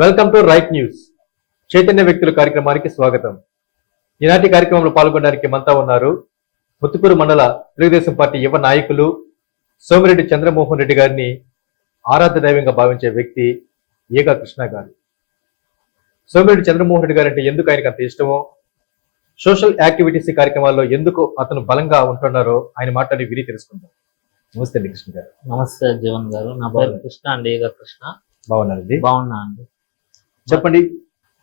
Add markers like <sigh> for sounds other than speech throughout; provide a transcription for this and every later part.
Welcome to Right News చైతన్య వ్యక్తుల కార్యక్రమానికి స్వాగతం. ఈనాటి కార్యక్రమంలో పాల్గొనడానికి మనతో ఉన్నారు ముత్తుకూరు మండల తెలుగుదేశం పార్టీ యువ నాయకులు సోమిరెడ్డి చంద్రమోహన్ రెడ్డి గారిని ఆరాధ్య దైవంగా భావించే వ్యక్తి ఏగా కృష్ణ గారు. సోమిరెడ్డి చంద్రమోహన్ రెడ్డి గారు అంటే ఎందుకు ఆయనకు అంత ఇష్టమో సోషల్ యాక్టివిటీస్ కార్యక్రమాల్లో ఎందుకు అతను బలంగా ఉంటున్నారో ఆయన మాట్లాడి విని తెలుసుకుందాం. నమస్తే అండి కృష్ణ గారు. నమస్తే జీవన్ గారు. నా పేరు. కృష్ణ అండి ఈగ కృష్ణ. బాగున్నారండి. బాగున్నా అండి. చెప్పండి.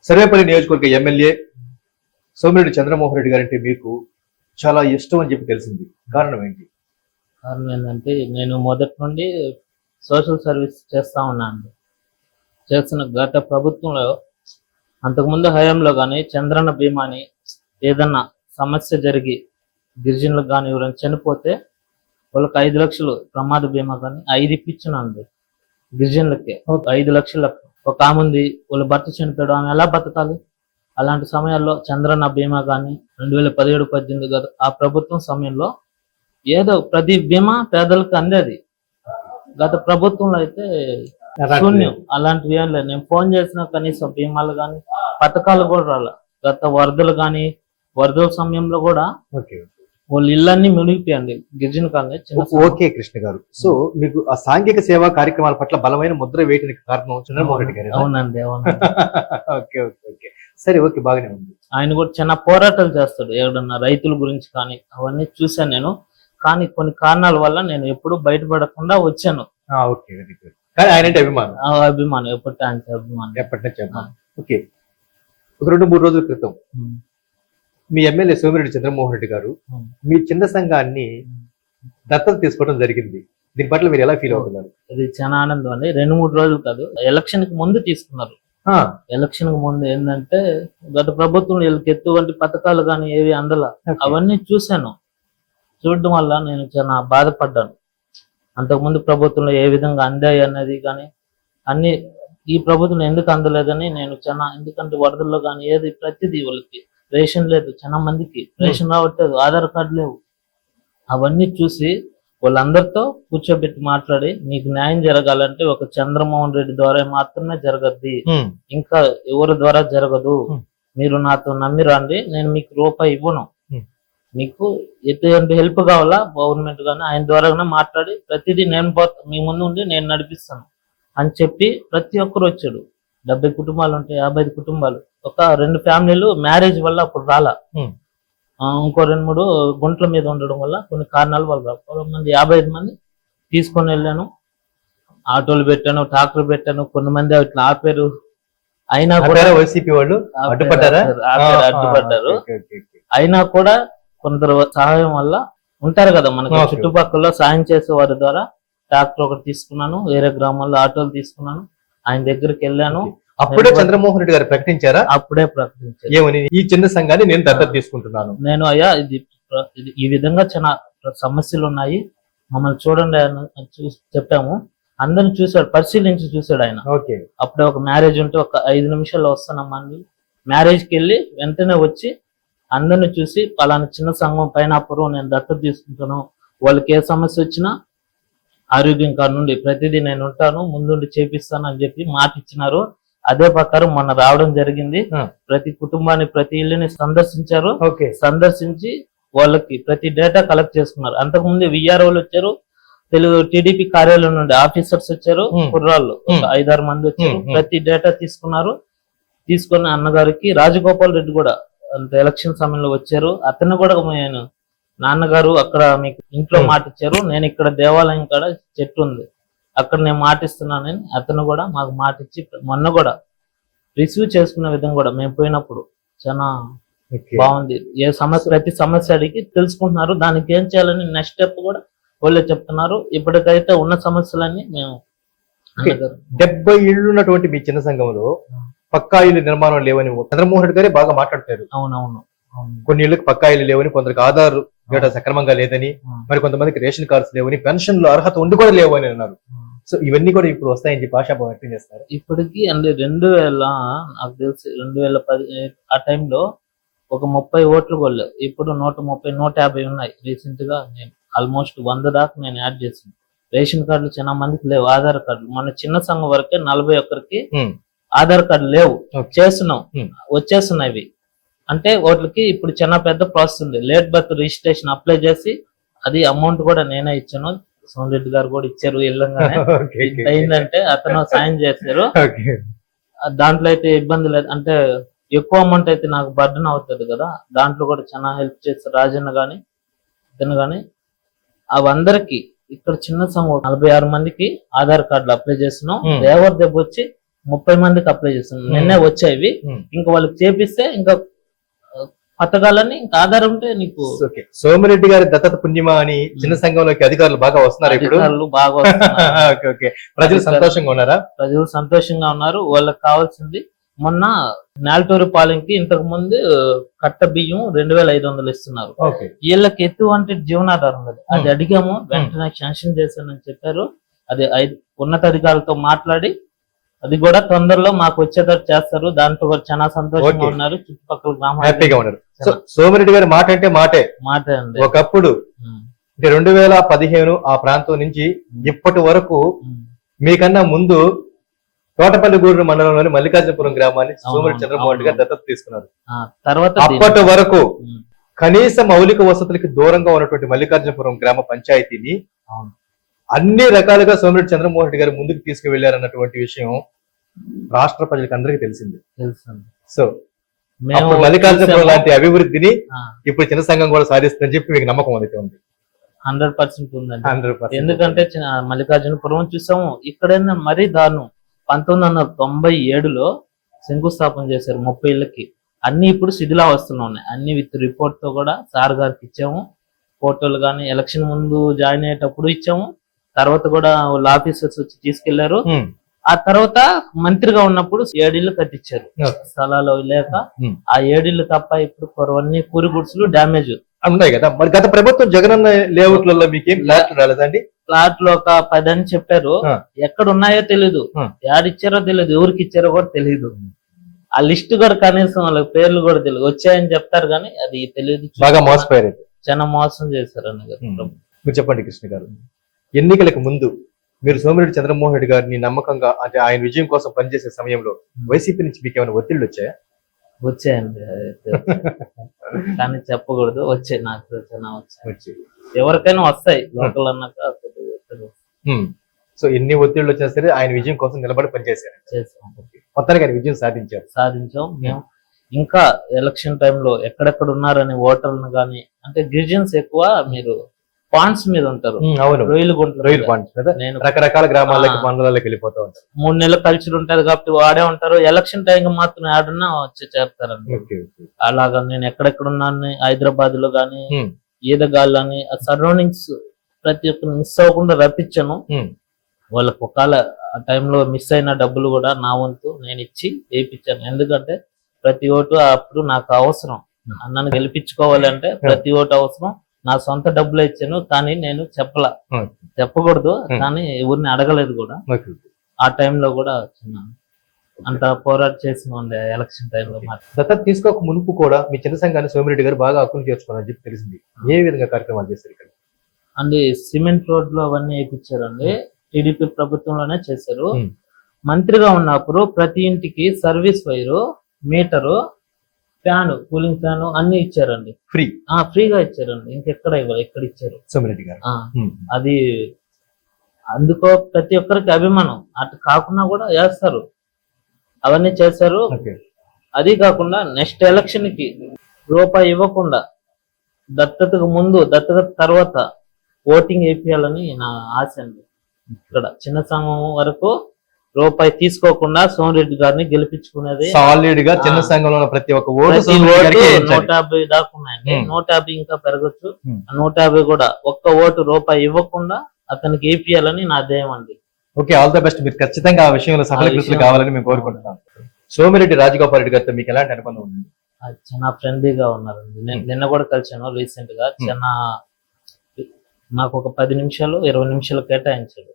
సర్వేపల్లి నియోజకవర్గ ఎమ్మెల్యే సోమిరెడ్డి చంద్రమోహన్ రెడ్డి గారంటే మీకు చాలా ఇష్టం అని చెప్పి తెలిసింది. కారణం ఏంటి? కారణం ఏంటంటే నేను మొదటి నుండి సోషల్ సర్వీస్ చేస్తా ఉన్నా అండి చేస్తున్న గత ప్రభుత్వంలో అంతకుముందు హయాంలో కానీ చంద్రన్న బీమాని ఏదన్నా సమస్య జరిగి గిరిజనులకు కానీ ఎవరైనా చనిపోతే వాళ్ళకి ఐదు లక్షలు ప్రమాద బీమా కానీ ఐదు ఇప్పించినండి గిరిజనులకి ఒక ఐదు లక్షల ఒక ఆమె ఉంది వాళ్ళ భర్త చనిపోయాడు ఆమె ఎలా బతకాలి? అలాంటి సమయాల్లో చంద్రన్న బీమా కానీ రెండు వేల పదిహేడు పద్దెనిమిది గత ఆ ప్రభుత్వం సమయంలో ఏదో ప్రతి బీమా పేదలకు అందేది. గత ప్రభుత్వంలో అయితే శూన్యం. అలాంటివి ఏం లేదు. నేను ఫోన్ చేసిన కనీసం బీమాలు కానీ పథకాలు కూడా రాలే. గత వరదలు కానీ వరదల సమయంలో కూడా ఓకే. వాళ్ళ ఇళ్ళన్నీ మునిగిపోయండి గిరిజన కాలనీ ఓకే కృష్ణ గారు. సో మీకు ఆ సాంఘిక సేవా కార్యక్రమాల పట్ల బలమైన ముద్ర వేయడానికి కారణం చంద్రమోహన్ రెడ్డి గారు అవునండి అవునండి. <laughs> Okay okay okay. సరే ఓకే బాగానే ఉంది. ఆయన కూడా చిన్న పోరాటాలు చేస్తాడు. ఎవడన్నా రైతుల గురించి కానీ అవన్నీ చూశాను నేను. కానీ కొన్ని కారణాల వల్ల నేను ఎప్పుడు బయటపడకుండా వచ్చాను. ఆ, ఓకే వెరీ గుడ్. కానీ ఆయన అంటే అభిమానం. అభిమానం. ఎప్పటి ఆయన అభిమానం. ఎప్పటి నుంచి అభిమానం ఓకే. ఒక రెండు మూడు రోజుల క్రితం. మీ ఎమ్మెల్యే సోమిరెడ్డి చంద్రమోహన్ రెడ్డి గారు. మీ చిన్న సంఘాన్ని దత్తత తీసుకోవడం జరిగింది. దీని పట్ల మీరు ఎలా ఫీల్ అవుతున్నారు? ఇది చాలా ఆనందం అండి. రెండు మూడు రోజులు కాదు. ఎలక్షన్కి ముందు తీసుకున్నారు. ఎలక్షన్కి ముందు ఏంటంటే గత ప్రభుత్వం వీళ్ళకి ఎటువంటి పథకాలు కానీ ఏవి అందల. అవన్నీ చూశాను. చూడడం వల్ల నేను చాలా బాధపడ్డాను. అంతకుముందు ప్రభుత్వంలో ఏ విధంగా అందాయి అన్నది కానీ అన్ని ఈ ప్రభుత్వం ఎందుకు అందలేదని నేను చాలా ఎందుకంటే వరదల్లో కానీ ఏది ప్రతిదీ వాళ్ళకి రేషన్ లేదు చాలా మందికి. రేషన్ రావట్లేదు ఆధార్ కార్డు లేవు. అవన్నీ చూసి వాళ్ళందరితో కూర్చోబెట్టి మాట్లాడి మీకు న్యాయం జరగాలంటే ఒక చంద్రమోహన్ రెడ్డి ద్వారా మాత్రమే జరగద్ది. ఇంకా ఎవరి ద్వారా జరగదు. మీరు నాతో నమ్మి రండి నేను మీకు రూపాయి ఇవ్వను. మీకు ఎటువంటి హెల్ప్ కావాలా? గవర్నమెంట్ కానీ ఆయన ద్వారా మాట్లాడి ప్రతిదీ నేను పోతా మీ ముందు ఉండి నేను నడిపిస్తాను. అని చెప్పి ప్రతి ఒక్కరు వచ్చాడు డెబ్బై కుటుంబాలు ఉంటాయి యాభై ఐదు కుటుంబాలు. ఒక రెండు ఫ్యామిలీలు మ్యారేజ్ వల్ల అప్పుడు రాలా. ఇంకో రెండు మూడు గుంట్ల మీద ఉండడం వల్ల కొన్ని కారణాల రాలా. ఒక మంది యాభై ఐదు మంది తీసుకొని వెళ్ళాను. ఆటోలు పెట్టాను ట్రాక్టర్ పెట్టాను. కొన్ని మంది ఇట్లా ఆపారు. అయినా కూడా వైసీపీ వాళ్ళు? అడ్డుపడ్డారా. అయినా కూడా కొందరు సహాయం వల్ల ఉంటారు కదా మనకి. చుట్టుపక్కల సాయం చేసే వారి ద్వారా ట్రాక్టర్ ఒకటి తీసుకున్నాను. వేరే గ్రామాల్లో ఆటోలు తీసుకున్నాను. ఆయన దగ్గరికి వెళ్ళాను. అప్పుడే చంద్రమోహన్ రెడ్డి గారు ప్రకటించారా? అప్పుడే ప్రకటించాను ఏమని? ఈ చిన్న సంఘాన్ని నేను దత్తత తీసుకుంటున్నాను. నేను అయ్యా ఇది ఈ విధంగా చాలా సమస్యలు ఉన్నాయి. మమ్మల్ని చూడండి అని చెప్పాము. అందరిని చూశాడు పరిశీలించి చూశాడు ఆయన. ఓకే. అప్పుడే ఒక మ్యారేజ్ ఉంటే ఒక ఐదు నిమిషాల్లో వస్తానమ్మని మ్యారేజ్కి వెళ్ళి వెంటనే వచ్చి అందరిని చూసి పలానా చిన్న సంఘం పైనాపురం నేను దత్తత తీసుకుంటాను. వాళ్ళకి ఏ సమస్య వచ్చినా ఆరోగ్యం కార్డు నుండి ప్రతిదీ నేను ఉంటాను ముందుండి చేపిస్తాను అని చెప్పి మాట ఇచ్చినారు అదే ప్రకారం మొన్న రావడం జరిగింది. ప్రతి కుటుంబాన్ని ప్రతి ఇల్లుని సందర్శించారు. ఓకే. సందర్శించి వాళ్ళకి ప్రతి డేటా కలెక్ట్ చేసుకున్నారు. అంతకుముందు విఆర్ఓలు వచ్చారు. తెలుగు టీడీపీ కార్యాలయం నుండి ఆఫీసర్స్ వచ్చారు. కుర్రాళ్ళు. ఐదారు మంది వచ్చారు. ప్రతి డేటా తీసుకున్నారు. తీసుకున్న అన్నగారికి రాజగోపాల్ రెడ్డి కూడా అంత ఎలక్షన్ సమయంలో వచ్చారు. అతను కూడా నేను నాన్నగారు అక్కడ మీకు ఇంట్లో. మాట ఇచ్చారు నేను ఇక్కడ దేవాలయం కాడ చెట్టు ఉంది. అక్కడ నేను మాట ఇస్తున్నానని అతను కూడా మాకు మాట ఇచ్చి మొన్న కూడా రిసీవ్ చేసుకున్న విధంగా కూడా మేము పోయినప్పుడు చాలా. బాగుంది. ఏ సమస్య ప్రతి సమస్య అడిగి తెలుసుకుంటున్నారు. దానికి ఏం చేయాలని నెక్స్ట్ స్టెప్ కూడా వాళ్ళే చెప్తున్నారు. ఇప్పటికైతే ఉన్న సమస్యలన్నీ మేము డెబ్బై ఇళ్ళు ఉన్నటువంటి మీ చిన్న సంఘంలో పక్కా ఇల్లు నిర్మాణం లేవని చంద్రమోహన్ రెడ్డి గారే బాగా మాట్లాడతారు. అవునవును. అవును. కొన్ని ఇళ్ళకి పక్కా ఇల్లు లేవని కొందరికి ఆధార్ డేటా సక్రమంగా లేదని మరి కొంతమందికి రేషన్ కార్డ్స్ లేవని పెన్షన్లు అర్హత ఉండి కూడా లేవని అన్నారు. సో ఇవన్నీ కూడా ఇప్పుడు వస్తాయని చెప్పి ఆశాభావం వ్యక్తం చేస్తారు. ఇప్పటికి అంటే రెండు వేల నాకు తెలిసి రెండు వేల పది ఆ టైంలో ఒక ముప్పై ఓట్లు కొల్లావు ఇప్పుడు నూట ముప్పై నూట యాభై ఉన్నాయి. రీసెంట్గా నేను ఆల్మోస్ట్ వంద దాకా నేను యాడ్ చేసాను రేషన్ కార్డులు చాలా మందికి లేవు ఆధార్ కార్డులు. మన చిన్న సంఘం వరకే నలభై ఒక్కరికి ఉమ్. ఆధార్ కార్డు లేవు. చేస్తున్నాం. Hmm. వచ్చేస్తున్నాయి అంటే వాటికి ఇప్పుడు చిన్న పెద్ద ప్రాసెస్ ఉంది. లేట్ బర్త్ రిజిస్ట్రేషన్ అప్లై చేసి అది అమౌంట్ కూడా నేనే ఇచ్చాను. సోమరెడ్డి గారు కూడా ఇచ్చారు <laughs> ఇంత అయిందంటే అతను సాయం చేశారు. దాంట్లో అయితే ఇబ్బంది లేదు. అంటే ఎక్కువ అమౌంట్ అయితే నాకు బర్డన్ అవుతుంది కదా. దాంట్లో కూడా చాలా హెల్ప్ చేస్తారు రాజన్న గాని ఇతను గాని. అవందరికి ఇక్కడ చిన్న సంఘం నలభై ఆరు మందికి ఆధార్ కార్డులు అప్లై చేస్తున్నాం. దేవర్ దెబ్బ వచ్చి ముప్పై మందికి అప్లై చేస్తున్నాం. నిన్నే వచ్చేవి. ఇంకా వాళ్ళకి చేపిస్తే ఇంకా ఆ, పథకాలన్నీ ఇంకా ఆధారం ఉంటే నీకు ఓకే. సోమిరెడ్డి గారి దత్తత పుణ్యమా అని చిన్న సంఘంలోకి అధికారులు బాగా వస్తున్నారు ఇప్పుడు? బాగా. <laughs> Okay okay. ప్రజలు సంతోషంగా ఉన్నారా? ప్రజలు సంతోషంగా ఉన్నారు. వాళ్ళకి కావాల్సింది మొన్న నాల్టూరు పాలెంకి ఇంతకు ముందు కట్ట బియ్యం రెండు వేల ఐదు వందలు ఇస్తున్నారు. వీళ్ళకి ఎటువంటి జీవనాధారం లేదు. అది. అడిగాము వెంటనే శాంక్షన్ చేశానని చెప్పారు. అది ఐదు ఉన్నతాధికారులతో మాట్లాడి అది కూడా తొందరలో మాకు వచ్చేటట్టు చేస్తారు. దాంట్లో కూడా చాలా సంతోషంగా. ఉన్నారు. చుట్టుపక్కల గ్రామాలు హ్యాపీగా ఉన్నారు. సో సోమిరెడ్డి గారి మాట అంటే మాటే. మాట అండి. ఒకప్పుడు అంటే రెండు వేల పదిహేను ఆ ప్రాంతం నుంచి ఇప్పటి వరకు. మీకన్నా ముందు తోటపల్లి గూడూరు మండలంలోని మల్లికార్జునపురం గ్రామాన్ని సోమిరెడ్డి చంద్రబాబు గారు. దత్తత తీసుకున్నారు. తర్వాత అప్పటి వరకు కనీస మౌలిక వసతులకి దూరంగా ఉన్నటువంటి మల్లికార్జునపురం గ్రామ పంచాయతీని. అన్ని రకాలుగా సోమిరెడ్డి చంద్రమోహన్ రెడ్డి గారు ముందుకు తీసుకువెళ్ళారన్నటువంటి విషయం రాష్ట్ర ప్రజలకు అందరికీ తెలిసింది సో మేము మల్లికార్జునపురం. లాంటి అభివృద్ధిని ఇప్పుడు చిన్న సంఘం కూడా సాధిస్తుందని చెప్పి మీకు నమ్మకం అయితే ఉంది. హండ్రెడ్ పర్సెంట్ ఉందండి. హండ్రెడ్ ఎందుకంటే మల్లికార్జునపురం చూసాము ఇక్కడైనా మరీ దారుణం. పంతొమ్మిది వందల తొంభై ఏడులో శంకుస్థాపన చేశారు ముప్పై ఇళ్ళకి అన్ని ఇప్పుడు శిథిలావస్థలో ఉన్నాయి. అన్ని విత్ రిపోర్ట్తో కూడా సార్ గారికి ఇచ్చాము. ఫోటోలు కానీ ఎలక్షన్ ముందు జాయిన్ అయ్యేటప్పుడు ఇచ్చాము. తర్వాత కూడా వాళ్ళ ఆఫీసర్స్ వచ్చి తీసుకెళ్ళారు. ఆ తర్వాత మంత్రిగా ఉన్నప్పుడు ఏడిళ్ళు కట్టించారు. స్థలాలు లేక Hmm. ఆ ఏడిళ్ళు తప్ప ఇప్పుడు కొరవన్నీ పూరి గుడ్సులు డ్యామేజ్. ఉన్నాయి కదా. మరి గత ప్రభుత్వం జగనన్న లేఅవుట్లలో మీకేం ఫ్లాట్ రాలేదండి? ప్లాట్లో ఒక పది అని చెప్పారు. ఎక్కడ ఉన్నాయో తెలీదు. ఆ. యాడిచ్చారో తెలియదు ఎవరికి ఇచ్చారో కూడా తెలియదు ఆ లిస్ట్ కూడా కనీసం వాళ్ళకి పేర్లు కూడా తెలియదు వచ్చాయని చెప్తారు కానీ అది తెలియదు బాగా మోసపోయారు. చాలా మోసం చేశారు ఉమ్. మీరు చెప్పండి కృష్ణ గారు. ఎన్నికలకు ముందు మీరు సోమిరెడ్డి చంద్రమోహన్ రెడ్డి గారిని నమ్మకంగా అంటే ఆయన విజయం కోసం పనిచేసే సమయంలో వైసీపీ నుంచి మీకు ఏమైనా ఒత్తిళ్ళు వచ్చాయా? వచ్చాయండి. కానీ చెప్పకూడదు. వచ్చాయి. నాకు వచ్చాయి. వచ్చి ఎవరికైనా వస్తాయి. లోకల్ అన్నాక సో ఎన్ని ఒత్తిళ్ళు వచ్చినా సరే ఆయన విజయం కోసం నిలబడి పనిచేశారు. చేసాం మొత్తానికి ఆయన విజయం సాధించారు. సాధించాం. మేము ఇంకా ఎలక్షన్ టైంలో ఎక్కడెక్కడ ఉన్నారని ఓటర్లను కానీ అంటే గిరిజన్స్ ఎక్కువ మీరు పాయింట్స్ మీద ఉంటారు. అవును. రొయ్యలు రొయ్యలు మీద. పాయింట్స్ కదా. నేను రకరకాల గ్రామాలకి. మండలాలకు వెళ్ళిపోతా ఉంటారు. మూడు నెలల కల్చర్ ఉంటది కాబట్టి వాడే ఉంటారు. ఎలక్షన్ టైం మాత్రం ఆడున్నా వచ్చి చేస్తారండి. అలాగా నేను ఎక్కడెక్కడ ఉన్నాను హైదరాబాద్లో గానీ ఈదగాళ్ళు అని ఆ సరౌండింగ్స్ ప్రతి ఒక్క మిస్ అవ్వకుండా రప్పించాను. వాళ్ళకి ఒకవేళ ఆ టైంలో మిస్ అయిన డబ్బులు కూడా నా వంతు నేను ఇచ్చి వేయించాను. ఎందుకంటే ప్రతి ఓటు అప్పుడు నాకు అవసరం. అన్నను గెలిపించుకోవాలి అంటే ప్రతి ఓటు అవసరం. నా సొంత డబ్బులు ఇచ్చాను కానీ నేను చెప్పలా. చెప్పకూడదు. కానీ ఎవరిని అడగలేదు కూడా. ఆ టైంలో కూడా చిన్న అంత పోరాట చేసిన ఉండే ఎలక్షన్ టైంలో దత్తత తీసుకోక మునుపు కూడా మీ చిన్న సంఘాన్ని సోమిరెడ్డి గారు బాగా హక్కును చేర్చుకున్నారని చెప్పి తెలిసింది. ఏ విధంగా కార్యక్రమాలు చేశారు ఇక్కడ? అండి సిమెంట్ రోడ్లు అవన్నీ వేయించారండి. టీడీపీ ప్రభుత్వంలోనే చేశారు. మంత్రిగా ఉన్నప్పుడు ప్రతి ఇంటికి service wire meter fan cooling fan అన్ని ఇచ్చారండి. ఫ్రీ? ఆ ఫ్రీగా ఇచ్చారండి. ఇంకెక్కడ ఇవ్వాలి ఎక్కడ ఇచ్చారు? సోమిరెడ్డి గారు. అది అందుకో ప్రతి ఒక్కరికి అభిమానం. అటు కాకుండా కూడా వేస్తారు. అవన్నీ చేశారు. అది కాకుండా నెక్స్ట్ ఎలక్షన్కి రూపాయి ఇవ్వకుండా దత్తతకు ముందు దత్తత తర్వాత ఓటింగ్ వేపియాలని నా ఆశ అండి. ఇక్కడ చిన్న సంఘం వరకు రూపాయి తీసుకోకుండా సోమిరెడ్డి గారిని గెలిపించుకునేది సాలిడ్గా చిన్న. సంఘంలో ఉన్న ప్రతి ఒక్క ఓటు. నూట యాభై దాకా ఉన్నాయండి ఉమ్. నూట యాభై ఇంకా పెరగచ్చు. ఆ నూట యాభై కూడా ఒక్క ఓటు రూపాయి ఇవ్వకుండా అతనికి వేపియాలని నా ధ్యేయం అండి ఓకే ఆల్ ద బెస్ట్ మీరు ఖచ్చితంగా ఆ విషయంలో సఫల ఆ కృషులు విషయం- కావాలని మేము కోరుకుంటున్నాం సోమిరెడ్డి రాజగోపాల్ రెడ్డి గారితో మీకు ఎలాంటి అనుబంధం ఉంది చాలా ఫ్రెండ్లీగా ఉన్నారండి నేను ఉమ్. నిన్న కూడా కలిసాను రీసెంట్గా. చాలా నాకు ఒక పది నిమిషాలు ఇరవై నిమిషాలు కేటాయించాడు.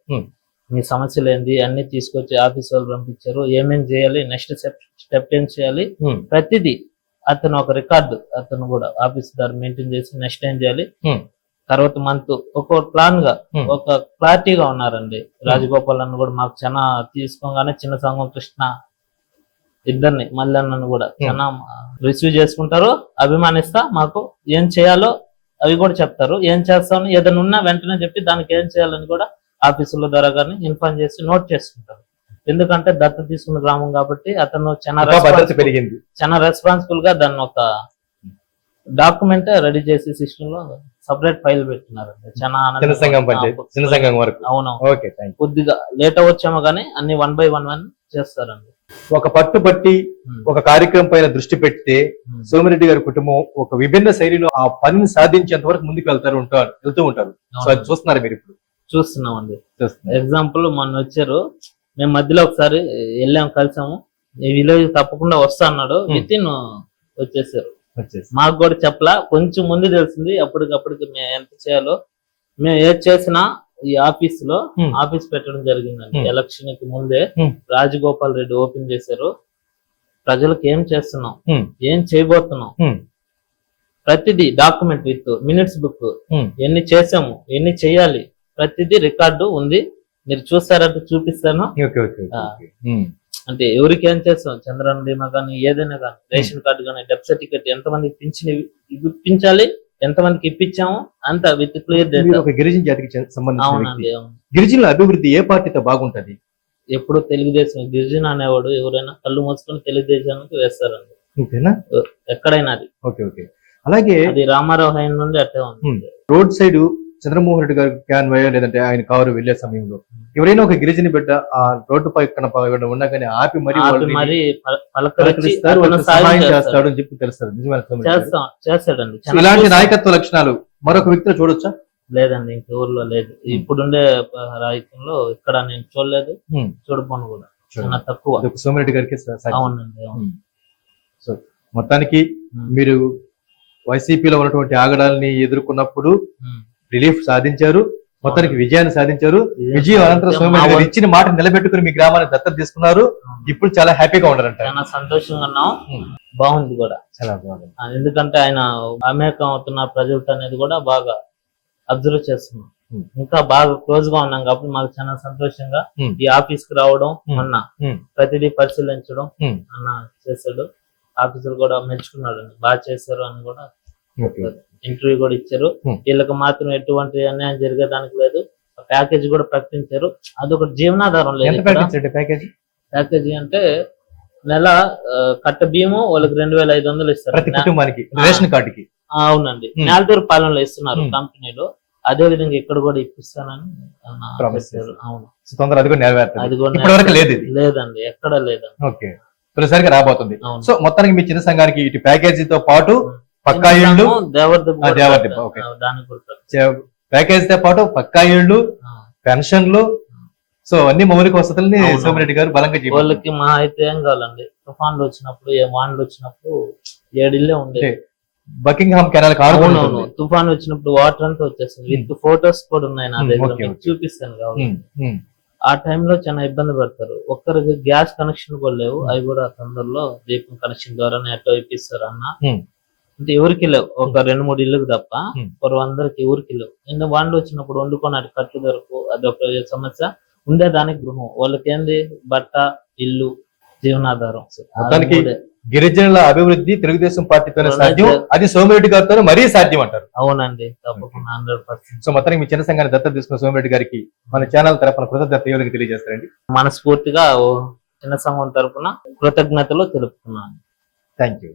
మీ సమస్యలు ఏంది? అన్ని తీసుకొచ్చి ఆఫీస్ వాళ్ళు పంపించారు. ఏమేం చేయాలి? నెక్స్ట్ స్టెప్ స్టెప్ ఏం చేయాలి? ప్రతిదీ అతను ఒక రికార్డు అతను కూడా ఆఫీస్ దాన్ని మెయింటైన్ చేసి నెక్స్ట్ ఏం చేయాలి? తర్వాత మంత్ ఒక ప్లాన్గా. ఒక క్లారిటీగా ఉన్నారండి. రాజగోపాల్ అన్న కూడా మాకు చాలా తీసుకోగానే చిన్న సంఘం కృష్ణ ఇద్దరిని మల్లన్నను కూడా చాలా రిసీవ్ చేసుకుంటారు. అభిమానిస్తా మాకు ఏం చేయాలో అవి కూడా చెప్తారు. ఏం చేస్తామని ఏదైనా ఉన్నా వెంటనే చెప్పి దానికి ఏం చేయాలని కూడా ఆఫీసుల ద్వారా కానీ ఇన్ఫార్మ్ చేసి నోట్ చేసుకుంటారు. ఎందుకంటే దత్త తీసుకున్న గ్రామం కాబట్టి అతను చాలా పెరిగింది. చాలా రెస్పాన్సిబుల్గా దాన్ని ఒక డాక్యుమెంట్ రెడీ చేసి సిస్టమ్లో సపరేట్ ఫైల్ పెట్టినారు. అవును. కొద్దిగా లేట్ అవ్వచ్చేమో కానీ అన్ని వన్ బై వన్ వన్ చేస్తారండి. ఒక పట్టుబట్టి ఉమ్. ఒక కార్యక్రమం పైన దృష్టి పెడితే ఉమ్. సోమిరెడ్డి గారి కుటుంబం ఒక విభిన్న శైలిలో ఆ పనిని సాధించేంత వరకు ముందుకు వెళ్తారు ఉంటారు వెళ్తూ ఉంటారు. సో అది చూస్తున్నారు మీరు ఇప్పుడు. చూస్తున్నామండి. ఎగ్జాంపుల్ మొన్న వచ్చారు. మేము మధ్యలో ఒకసారి వెళ్ళాం కలిసాము. ఈ విలేజ్ తప్పకుండా వస్తా అన్నాడు. విత్ ఇన్ వచ్చేసారు. వచ్చేసి మాకు కూడా చెప్పలా. కొంచెం ముందు తెలిసింది. అప్పటికప్పటికి మేము ఎంత చేయాలో. మేము ఏది చేసినా ఈ ఆఫీస్లో. ఆఫీస్ పెట్టడం జరిగిందండి. ఎలక్షన్కి ముందే. రాజగోపాల్ రెడ్డి ఓపెన్ చేశారు. ప్రజలకు ఏం చేస్తున్నాం. ఏం చేయబోతున్నాం. ప్రతిదీ డాక్యుమెంట్ విత్ మినిట్స్ బుక్. ఎన్ని చేసాము? ఎన్ని చేయాలి? ప్రతిదీ రికార్డు ఉంది. మీరు చూస్తారంటే చూపిస్తాను. ఓకే ఓకే ఆ. ఓకే. ఉమ్. అంటే ఎవరికి ఏం చేస్తాం? చంద్రన్ బీమా కానీ ఏదైనా కానీ రేషన్ కార్డు కానీ డెత్ సర్టిఫికేట్ ఎంతమందికి పింఛన్ ఇప్పించాలి ఎంతమందికి ఇప్పించాము అంత విత్ క్లియర్ ఒక గిరిజన జాతికి గిరిజనుల అభివృద్ధి ఏ పార్టీతో బాగుంటది? ఎప్పుడు తెలుగుదేశం గిరిజన అనేవాడు ఎవరైనా కళ్ళు మూసుకొని తెలుగుదేశానికి వేస్తారండి. ఓకేనా? ఎక్కడైనా అది. Okay okay. అలాగే అది రామారావు హైన్ నుండి అట్టే ఉంది. రోడ్ సైడ్ చంద్రమోహన్ రెడ్డి గారు క్యాన్ వయో లేదంటే ఆయన కారు వెళ్ళే సమయంలో ఎవరైనా ఒక గిరిజన బిడ్డ ఆ రోడ్డు పక్కన ఉన్నా కానీ ఆపి మరి సహాయం చేస్తాడు. అని చెప్పి తెలుస్తారు నిజమైన ఇలాంటి. నాయకత్వ లక్షణాలు మరొక వ్యక్తిలో చూడొచ్చా లేదండి ఇంక ఊర్లో లేదు ఇప్పుడుండే రాజకీయంలో ఇక్కడ నేను చూడలేదు. చూడపోను కూడా. చాలా తక్కువ సోమిరెడ్డి గారికి. అవునండి. సో మొత్తానికి. మీరు వైసీపీలో ఉన్నటువంటి ఆగడాల్ని ఎదుర్కొన్నప్పుడు. రిలీఫ్ సాధించారు మొత్తానికి. విజయాన్ని సాధించారు విజయం అనంతరం సాధించాం. సోమిరెడ్డి మా గారు వంతు- ఇచ్చిన మాట నిలబెట్టుకుని మీ గ్రామాన్ని దత్తత తీసుకున్నారు. ఇప్పుడు చాలా హ్యాపీగా ఉన్నారంట చాలా సంతోషంగా ఉన్నాం. బాగుంది కూడా చాలా బాగుంది ఎందుకంటే ఆయన అమేకం అవుతున్న ప్రజలతో అనేది కూడా బాగా అబ్జర్వ్ చేస్తున్నాం. ఇంకా బాగా క్లోజ్గా ఉన్నాం కాబట్టి మాకు చాలా సంతోషంగా. ఈ ఆఫీస్కి రావడం. అన్న. ప్రతిదీ పరిశీలించడం. అన్న చేశాడు ఆఫీసర్ కూడా మెచ్చుకున్నాడు బాగా చేశారు అని కూడా. ఇంటర్వ్యూ కూడా ఇచ్చారు. వీళ్ళకి మాత్రం ఎటువంటి అన్యాయం జరిగేదానికి లేదు. ప్యాకేజ్ కూడా ప్రకటించారు. అదొక జీవనాధారం లేదు. ప్యాకేజ్? ప్యాకేజ్ అంటే నెల కట్ట బియ్యము వాళ్ళకి రెండు వేల ఐదు వందలు ఇస్తారు. ప్రతి కుటుంబానికి. రేషన్ కార్డుకి. అవునండి. నేలతూరు పాలనలో ఇస్తున్నారు. కంపెనీలో. అదే విధంగా ఇక్కడ కూడా ఇప్పిస్తానని. అవును. అది కూడా నెరవేరుతుంది. అది కూడా ఇప్పటి వరకు లేదు లేదండి. ఎక్కడ లేదండి ఓకే. తొలిసారిగా రాబోతుంది. సో మొత్తానికి మీ చిన్న సంఘానికి ఇటు ప్యాకేజీతో పాటు. పక్కా ఇళ్ళు? దేవర్ది కట్టారు. ప్యాకేజీతో పాటు పక్కా ఇళ్ళు. పెన్షన్లు. సో అన్ని మౌలిక వసతుల్ని. సోమిరెడ్డి గారు బలంగా వాళ్ళకి మా అయితే ఏం కావాలండి? తుఫాన్లు వచ్చినప్పుడు ఏ వాన్లు వచ్చినప్పుడు ఏడిల్లే ఉండే అంటే బకింగ్హామ్ కెనాల్ అవునవును. తుఫాన్ వచ్చినప్పుడు వాటర్ అంతా వచ్చేస్తుంది. విత్ ఫొటోస్ కూడా ఉన్నాయి నా దగ్గర. మీకు. చూపిస్తాను కావాలి ఆ టైంలో చాలా ఇబ్బంది పడతారు. ఒక్కరికి గ్యాస్ కనెక్షన్ కూడా లేవు. అవి కూడా తొందరలో దీపం కనెక్షన్ ద్వారానే ఎట్టో ఇప్పిస్తారు అన్న. అంటే ఎవరికి లేవు. ఒక రెండు మూడు ఇళ్ళకి తప్ప అందరికి ఎవరికి లేవు. ఇంకా వాళ్ళు వచ్చినప్పుడు వండుకొని అటు కట్టు దొరకు అది ఒక సమస్య. ఉండేదానికి గృహం. వాళ్ళకి ఏంది బట్ట ఇల్లు జీవనాధారం. మొత్తానికి మూడే. గిరిజనుల అభివృద్ధి తెలుగుదేశం పార్టీతోనే సాధ్యం? అది సోమిరెడ్డి గారితో మరీ సాధ్యం అంటారు. అవునండి. తప్పకుండా హండ్రెడ్ పర్సెంట్. సో మొత్తానికి మీ చిన్న సంఘాన్ని దత్తత తీసుకున్న సోమిరెడ్డి గారికి మన ఛానల్ తరఫున కృతజ్ఞత ఎవరికి తెలియజేస్తారండి? మనస్ఫూర్తిగా చిన్న సంఘం తరపున కృతజ్ఞతలు తెలుపుతున్నాను. Thank you